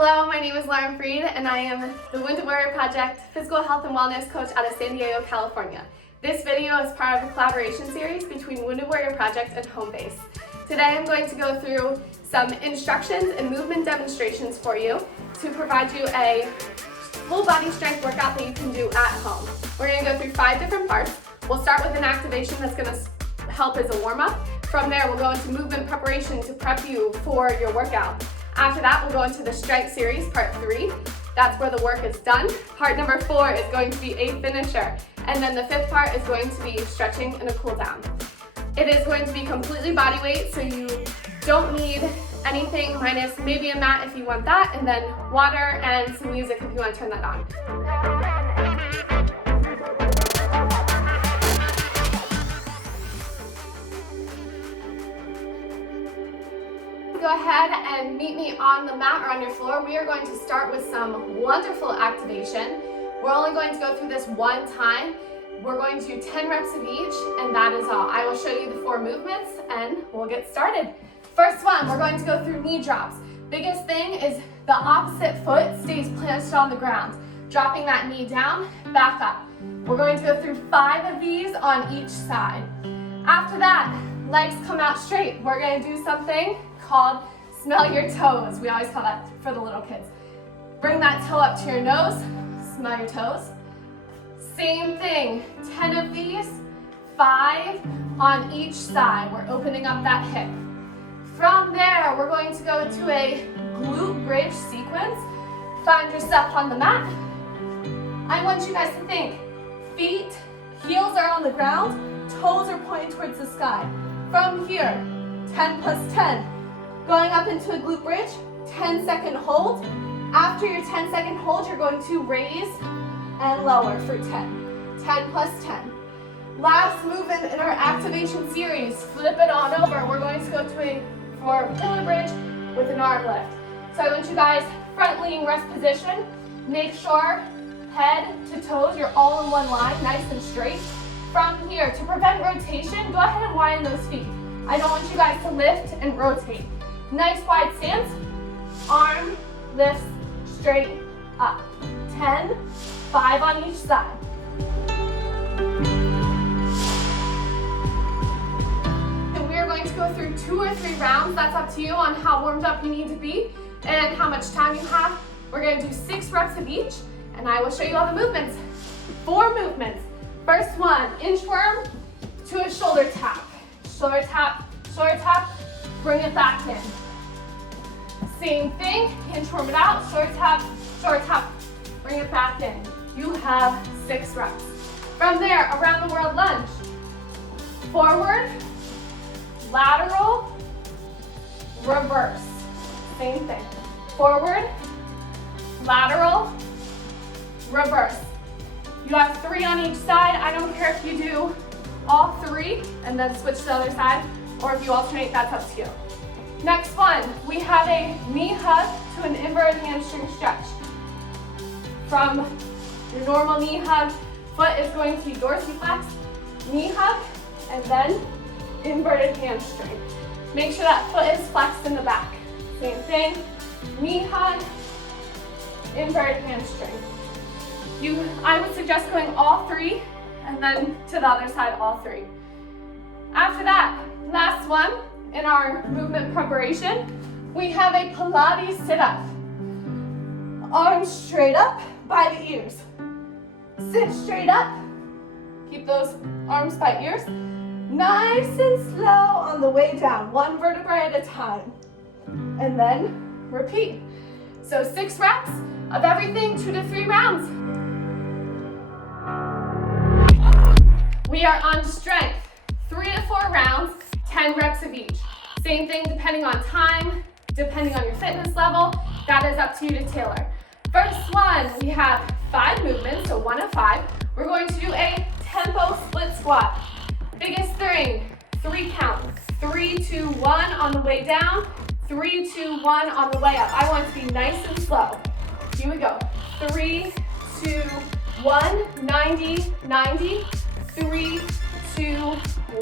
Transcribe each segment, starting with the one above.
Hello, my name is Lauren Freed and I am the Wounded Warrior Project Physical Health and Wellness Coach out of San Diego, California. This video is part of a collaboration series between Wounded Warrior Project and Home Base. Today I'm going to go through some instructions and movement demonstrations for you to provide you a full body strength workout that you can do at home. We're going to go through 5 different parts. We'll start with an activation that's going to help as a warm-up. From there, we'll go into movement preparation to prep you for your workout. After that, we'll go into the strength series, part 3. That's where the work is done. Part number 4 is going to be a finisher. And then the 5th part is going to be stretching and a cool down. It is going to be completely body weight, so you don't need anything minus maybe a mat if you want that, and then water and some music if you want to turn that on. Go ahead and meet me on the mat or on your floor. We are going to start with some wonderful activation. We're only going to go through this one time. We're going to do 10 reps of each, and that is all. I will show you the 4 movements and we'll get started. First one, we're going to go through knee drops. Biggest thing is the opposite foot stays planted on the ground. Dropping that knee down, back up. We're going to go through 5 of these on each side. After that, legs come out straight. We're going to do something called smell your toes. We always call that for the little kids. Bring that toe up to your nose, smell your toes. Same thing, 10 of these, 5 on each side. We're opening up that hip. From there, we're going to go to a glute bridge sequence. Find yourself on the mat. I want you guys to think, feet, heels are on the ground, toes are pointing towards the sky. From here, 10 plus 10. Going up into a glute bridge, 10-second hold. After your 10-second hold, you're going to raise and lower for 10. 10 plus 10. Last movement in our activation series, flip it on over. We're going to go to a pillar bridge with an arm lift. So I want you guys, front leaning rest position. Make sure head to toes, you're all in one line, nice and straight. From here, to prevent rotation, go ahead and widen those feet. I don't want you guys to lift and rotate. Nice wide stance, arm lifts straight up. 10, 5 on each side. And we are going to go through 2 or 3 rounds. That's up to you on how warmed up you need to be and how much time you have. We're going to do 6 reps of each, and I will show you all the movements. 4 movements. First one, inchworm to a shoulder tap. Shoulder tap, bring it back in. Same thing, inchworm it out, shoulder tap, bring it back in. You have 6 reps. From there, around the world lunge. Forward, lateral, reverse. Same thing. Forward, lateral, reverse. You have 3 on each side. I don't care if you do all 3 and then switch to the other side, or if you alternate, that's up to you. Next one, we have a knee hug to an inverted hamstring stretch. From your normal knee hug, foot is going to be dorsiflex, knee hug, and then inverted hamstring. Make sure that foot is flexed in the back. Same thing, knee hug, inverted hamstring. I would suggest going all 3 and then to the other side, all 3. After that, last one in our movement preparation, we have a Pilates sit-up. Arms straight up by the ears. Sit straight up. Keep those arms by ears. Nice and slow on the way down, 1 vertebrae at a time. And then repeat. So 6 reps of everything, 2 to 3 rounds. We are on strength, 3 to 4 rounds, 10 reps of each. Same thing depending on time, depending on your fitness level, that is up to you to tailor. First one, we have 5 movements, so 1 of 5. We're going to do a tempo split squat. Biggest thing, 3 count. 3, 2, 1 on the way down, 3, 2, 1 on the way up. I want it to be nice and slow. Here we go. 3, 2, 1, 90, 90, 3, 2,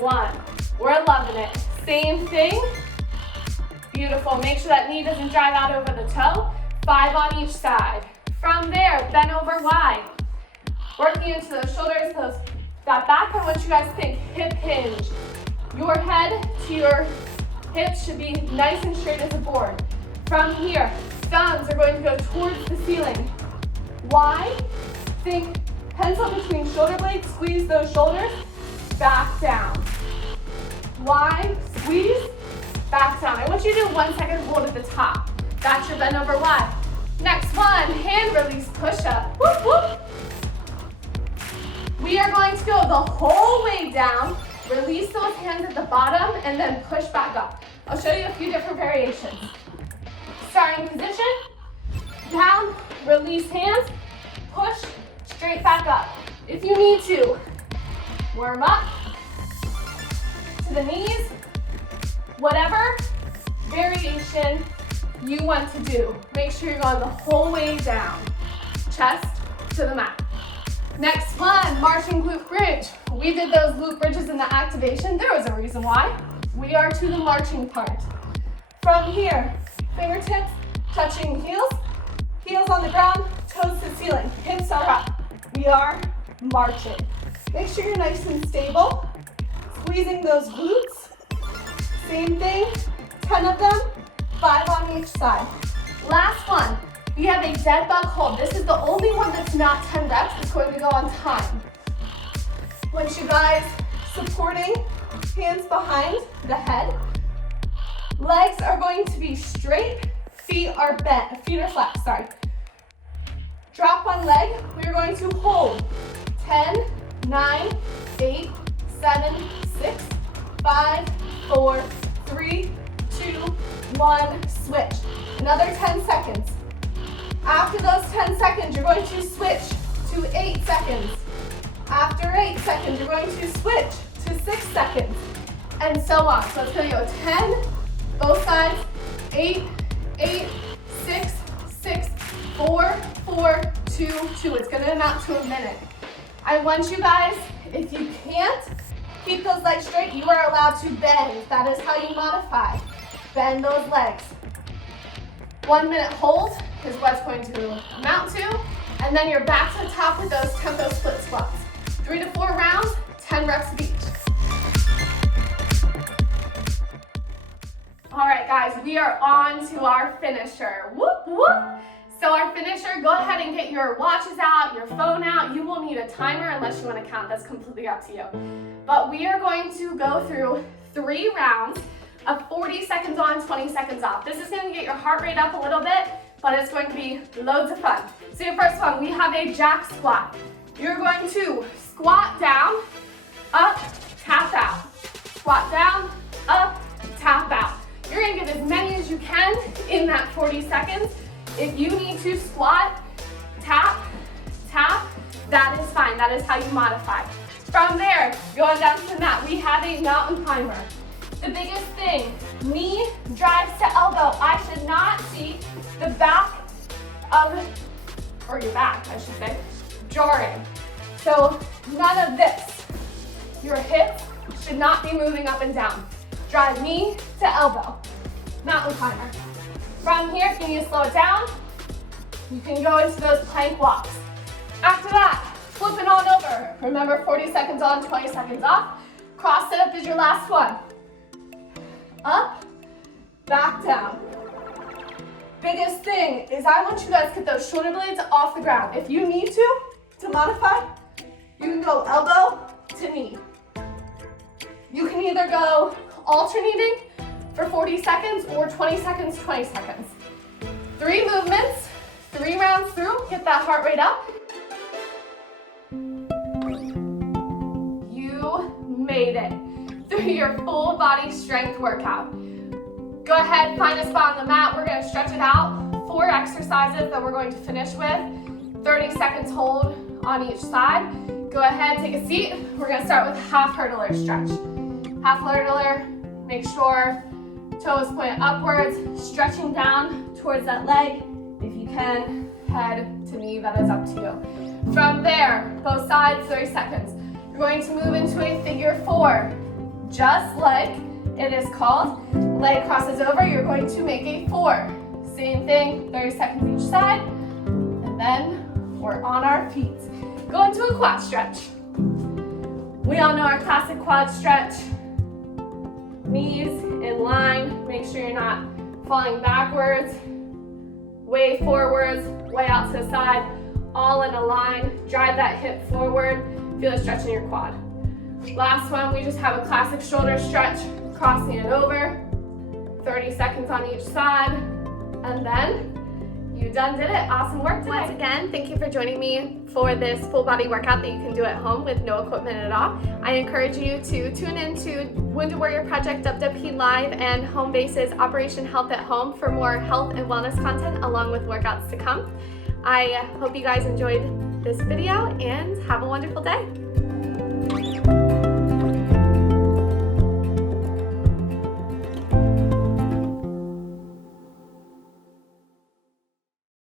1. We're loving it. Same thing. Beautiful. Make sure that knee doesn't drive out over the toe. 5 on each side. From there, bend over wide. Working into those shoulders, that back. I want you guys to think hip hinge. Your head to your hips should be nice and straight as a board. From here, thumbs are going to go towards the ceiling. Wide, think pencil between shoulder blades, squeeze those shoulders, back down. Wide, squeeze, back down. I want you to do 1 second hold at the top. That's your bend over wide. Next one, hand release push-up. Whoop, whoop. We are going to go the whole way down, release those hands at the bottom, and then push back up. I'll show you a few different variations. Starting position, down, release hands, push, straight back up. If you need to, warm up to the knees, whatever variation you want to do. Make sure you're going the whole way down, chest to the mat. Next one, marching glute bridge. We did those glute bridges in the activation. There was a reason why. We are to the marching part. From here, fingertips touching heels, heels on the ground, toes to ceiling, hips are up. We are marching. Make sure you're nice and stable, squeezing those glutes. Same thing, 10 of them, 5 on each side. Last one, we have a dead bug hold. This is the only one that's not 10 reps. It's going to go on time. Once you guys supporting, hands behind the head. Legs are going to be straight, feet are bent, feet are flat, sorry. Drop one leg, we're going to hold 10, 9, 8, 7, 6, 5, 4, 3, 2, 1, switch. Another 10 seconds. After those 10 seconds, you're going to switch to 8 seconds. After 8 seconds, you're going to switch to 6 seconds, and so on. So it's going to go 10, both sides, 8, 8, 6, 6, 4, 4, 2, 2. It's going to amount to a minute. I want you guys, if you can't keep those legs straight, you are allowed to bend. That is how you modify. Bend those legs. 1 minute hold is what it's going to amount to, and then you're back to the top with those tempo split squats. 3 to 4 rounds, 10 reps of each. All right, guys, we are on to our finisher. Whoop, whoop. So our finisher, go ahead and get your watches out, your phone out. You will need a timer unless you want to count. That's completely up to you. But we are going to go through 3 rounds of 40 seconds on, 20 seconds off. This is going to get your heart rate up a little bit, but it's going to be loads of fun. So your first one, we have a jack squat. You're going to squat down, up, tap out. Squat down, up, tap out. You're gonna get as many as you can in that 40 seconds. If you need to squat, tap, tap, that is fine. That is how you modify. From there, going down to the mat, we have a mountain climber. The biggest thing, knee drives to elbow. I should not see the back of, or your back, I should say, jarring. So none of this. Your hips should not be moving up and down. Drive knee to elbow. Mountain climber. From here, if you need to slow it down, you can go into those plank walks. After that, flip it on over. Remember, 40 seconds on, 20 seconds off. Cross sit up is your last one. Up, back down. Biggest thing is I want you guys to get those shoulder blades off the ground. If you need to modify, you can go elbow to knee. You can either go alternating for 40 seconds or 20 seconds, 20 seconds. 3 movements, 3 rounds through, get that heart rate up. You made it through your full body strength workout. Go ahead, find a spot on the mat. We're gonna stretch it out. 4 exercises that we're going to finish with. 30 seconds hold on each side. Go ahead, take a seat. We're gonna start with half hurdler stretch. Half hurdler, make sure toes point upwards, stretching down towards that leg. If you can, head to knee, that is up to you. From there, both sides, 30 seconds. You're going to move into a figure 4. Just like it is called, leg crosses over, you're going to make a 4. Same thing, 30 seconds each side, and then we're on our feet. Go into a quad stretch. We all know our classic quad stretch. Knees in line, make sure you're not falling backwards, way forwards, way out to the side, all in a line. Drive that hip forward, feel a stretch in your quad. Last one, we just have a classic shoulder stretch, crossing it over, 30 seconds on each side, and then you done did it. Awesome work today. Once again, thank you for joining me for this full body workout that you can do at home with no equipment at all. I encourage you to tune in to Wounded Warrior Project WWP Live and Home Base's Operation Health at Home for more health and wellness content along with workouts to come. I hope you guys enjoyed this video and have a wonderful day.